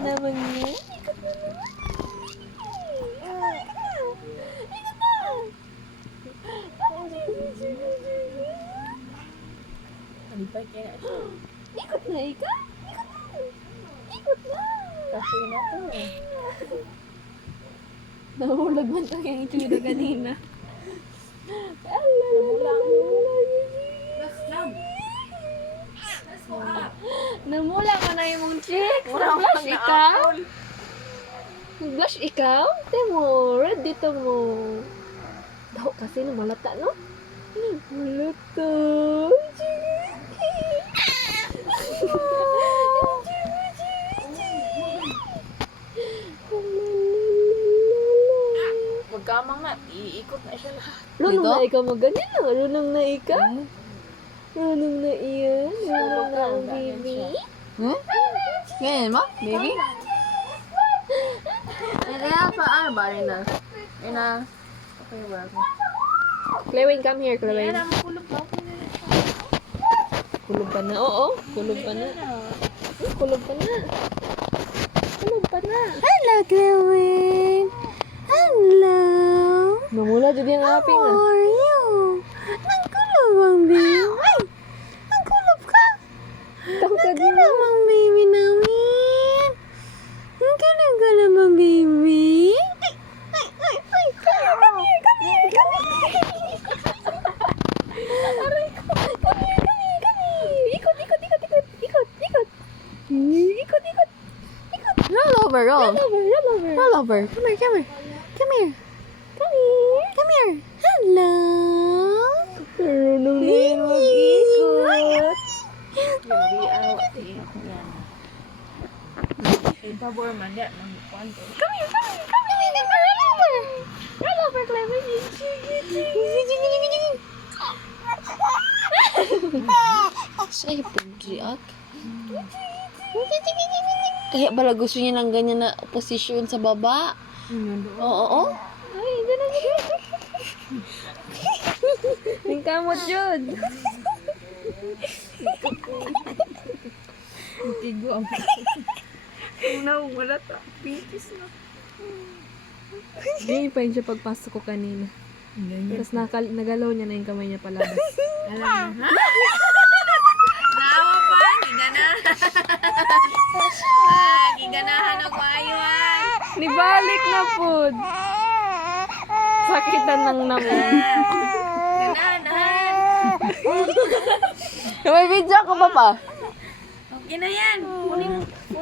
naman yun. Ikot na naman. Ikot na. Alipay kaya siya. Ikot na, ikot. Ikot na. Kasi na to eh. Nahulog man lang yung itsura kanina. Namula ka na yung mong chicks. Nag-blush ikaw? Nag-blush ikaw? Temo, red dito mo. Daw kasi no, malata, no? Malata. Magkamang na, iikot na siya lahat. Runong Dito? na ikaw maganyan na. Runong na ikaw. Runong na iyan. Runong na ang baby. Ganyan mo, baby? Kaya pa, ano ba rin na? Ayun na. Okay ba? Clewin, come here, Clewin. Kaya makulog ba? Kulog pa na. Oo, kulog pa na. Kulog pa na. Kulog pa na. Hello, Clewin! Hello! Namula dyan yung aping ah. are you? Nagkulog ang baby. Ay! Nagkulog ka! Tangkad mo. Ang baby namin! Nagkulog ka naman, baby! Ay! Come here! Aray ko. Come here. Ikot. Roll over, roll! Roll over. Roll over! Come here! Hello! Runong na yun mag-ikot. Pabor man yan. Come here. Roll over, Clewin. Sa'yo pag-react. Kaya pala gusto niya ng ganyan na posisyon sa baba. Oo. Ay, dyan. Yung kamot yun. Tigo ang wala ta. Pinkis na. Ganyan pa yun siya pagpasok ko kanina. Tapos nagalaw niya na yung kamay niya palabas. Nawa pa, giganahan ako ayuan. Nibalik na po. Sakitan ng namo. Ganahan. May video ko pa pa. Okay na yan. Kunin mo.